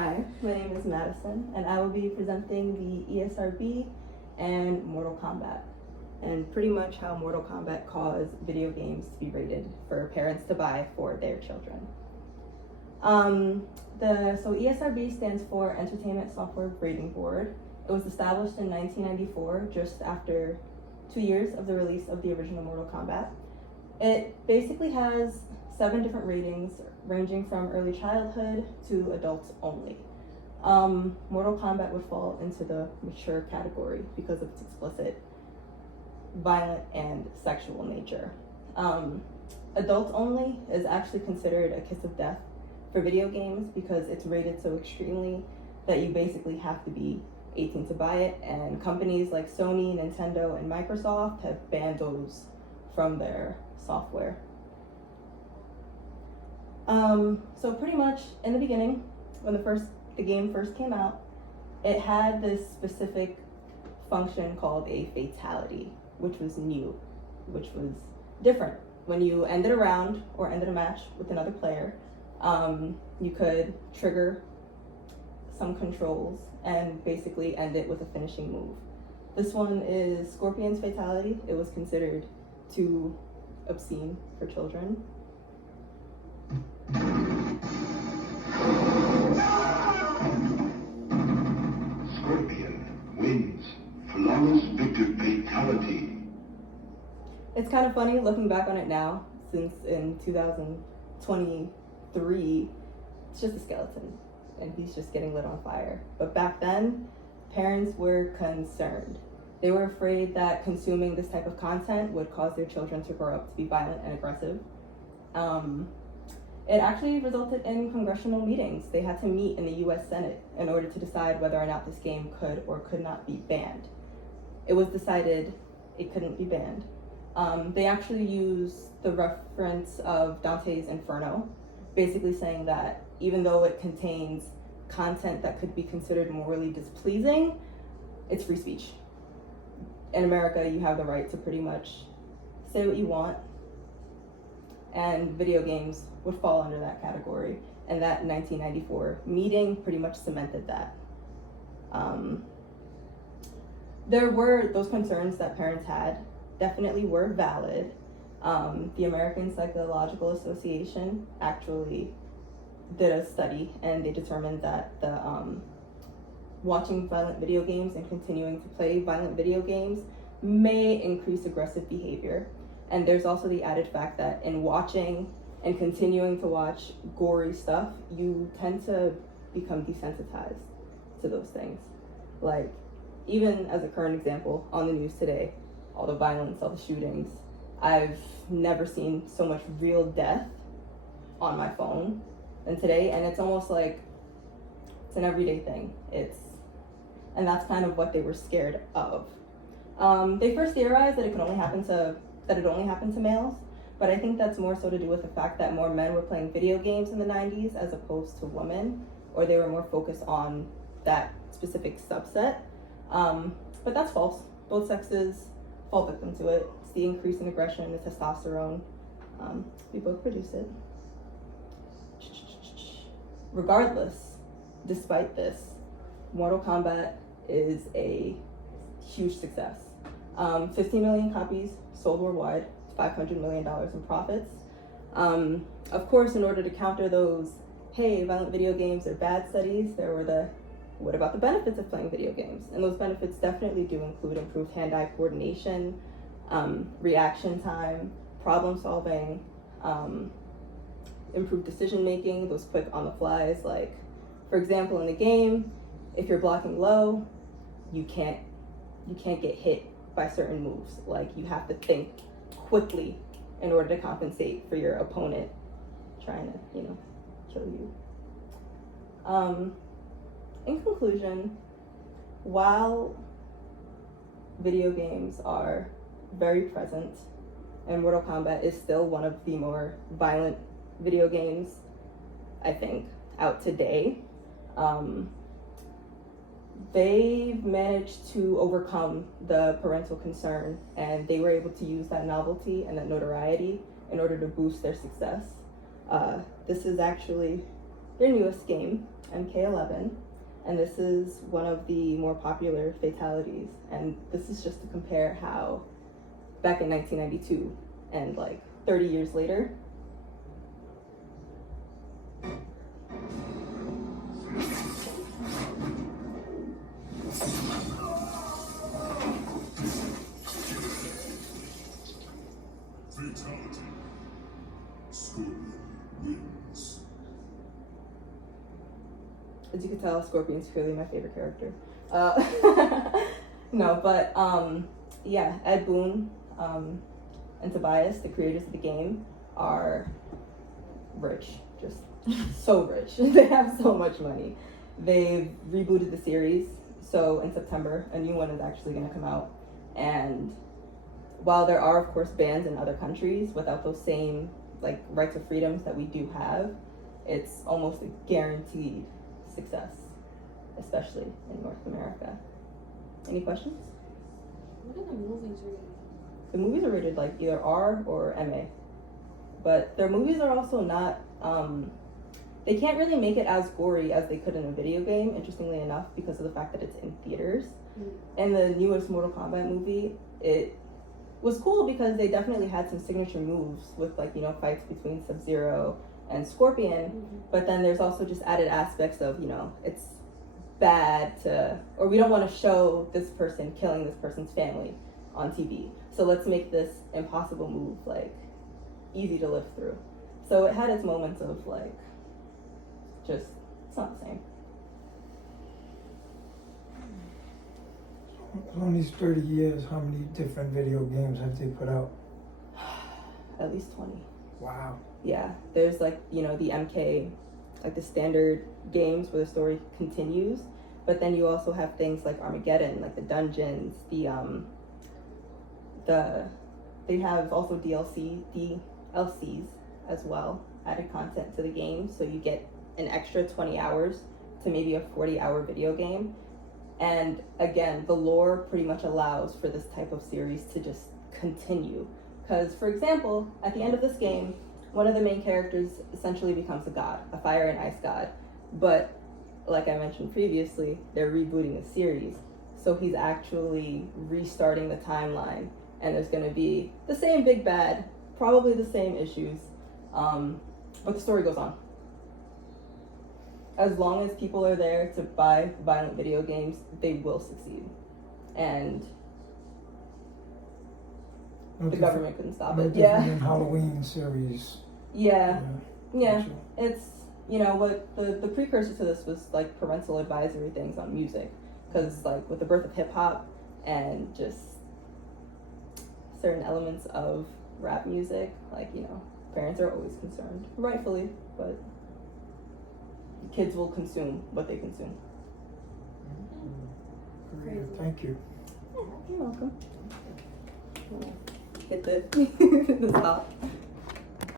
Hi, my name is Madison, and I will be presenting the ESRB and Mortal Kombat, and pretty much how Mortal Kombat caused video games to be rated for parents to buy for their children. So ESRB stands for Entertainment Software Rating Board. It was established in 1994, just after 2 years of the release of the original Mortal Kombat. It basically has 7 different ratings, ranging from early childhood to adults only. Mortal Kombat would fall into the mature category because of its explicit, violent, and sexual nature. Adults only is actually considered a kiss of death for video games because it's rated so extremely that you basically have to be 18 to buy it, and companies like Sony, Nintendo, and Microsoft have banned those from their software. So pretty much in the beginning, when the game first came out, it had this specific function called a fatality, which was new, which was different. When you ended a round or ended a match with another player, you could trigger some controls and basically end it with a finishing move. This one is Scorpion's fatality. It was considered too obscene for children. Scorpion wins. Flawless victory fatality. It's kind of funny looking back on it now, since in 2023, it's just a skeleton and he's just getting lit on fire. But back then, parents were concerned. They were afraid that consuming this type of content would cause their children to grow up to be violent and aggressive. It actually resulted in congressional meetings. They had to meet in the US Senate in order to decide whether or not this game could or could not be banned. It was decided it couldn't be banned. They actually used the reference of Dante's Inferno, basically saying that even though it contains content that could be considered morally displeasing, it's free speech. In America, you have the right to pretty much say what you want, and video games would fall under that category, and that 1994 meeting pretty much cemented that. There were those concerns that parents had, definitely were valid. The American Psychological Association actually did a study, and they determined that watching violent video games and continuing to play violent video games may increase aggressive behavior. And there's also the added fact that in watching and continuing to watch gory stuff, you tend to become desensitized to those things. Like, even as a current example, on the news today, all the violence, all the shootings, I've never seen so much real death on my phone than today, and it's almost like it's an everyday thing. And that's kind of what they were scared of. They first theorized that it only happened to males, but I think that's more so to do with the fact that more men were playing video games in the 90s as opposed to women, or they were more focused on that specific subset. But that's false. Both sexes fall victim to it. It's the increase in aggression, the testosterone. We both produce it. Regardless, despite this, Mortal Kombat is a huge success. 15 million copies sold worldwide, $500 million in profits. Of course, in order to counter those, hey, violent video games are bad studies, there were what about the benefits of playing video games? And those benefits definitely do include improved hand-eye coordination, reaction time, problem solving, improved decision making, those quick on the flies. Like, for example, in the game, if you're blocking low, you can't get hit by certain moves. Like, you have to think quickly in order to compensate for your opponent trying to, kill you. In conclusion, while video games are very present, and Mortal Kombat is still one of the more violent video games, I think, out today, they've managed to overcome the parental concern, and they were able to use that novelty and that notoriety in order to boost their success. This is actually their newest game. MK11, and this is one of the more popular fatalities. And this is just to compare how back in 1992 and like 30 years later, Fatality. Scorpion wins. as you can tell, Scorpion's clearly my favorite character. No, but yeah, Ed Boon and Tobias, the creators of the game, are rich, just so rich. They have so much money. They've rebooted the series, so in September, a new one is actually going to come out. And while there are, of course, bans in other countries without those same like rights or freedoms that we do have, it's almost a guaranteed success, especially in North America. Any questions? What are the movies rated? The movies are rated like either R or MA, but their movies are also not. They can't really make it as gory as they could in a video game, interestingly enough, because of the fact that it's in theaters. In the newest Mortal Kombat movie, it was cool because they definitely had some signature moves with, like, you know, fights between Sub-Zero and Scorpion, but then there's also just added aspects of, you know, it's bad to, or we don't want to show this person killing this person's family on TV, so let's make this impossible move like easy to live through. So it had its moments of like, just, it's not the same. On these 30 years, how many different video games have they put out? At least 20. Wow. Yeah, there's like, you know, the MK, like the standard games where the story continues, but then you also have things like Armageddon, like the dungeons, they have also DLCs as well, added content to the game, so you get an extra 20 hours to maybe a 40-hour video game. And again, the lore pretty much allows for this type of series to just continue. Because, for example, at the end of this game, one of the main characters essentially becomes a god, a fire and ice god. But, like I mentioned previously, they're rebooting the series. So he's actually restarting the timeline. And there's going to be the same big bad, probably the same issues, but the story goes on. As long as people are there to buy violent video games, they will succeed. And the government couldn't stop it. Yeah. Halloween series. Yeah. Yeah. Gotcha. It's, you know, what the precursor to this was like parental advisory things on music. Because, like, with the birth of hip hop and just certain elements of rap music, like, you know, parents are always concerned, rightfully, but kids will consume what they consume. Great. Thank you. You're welcome. Hit the, the stop.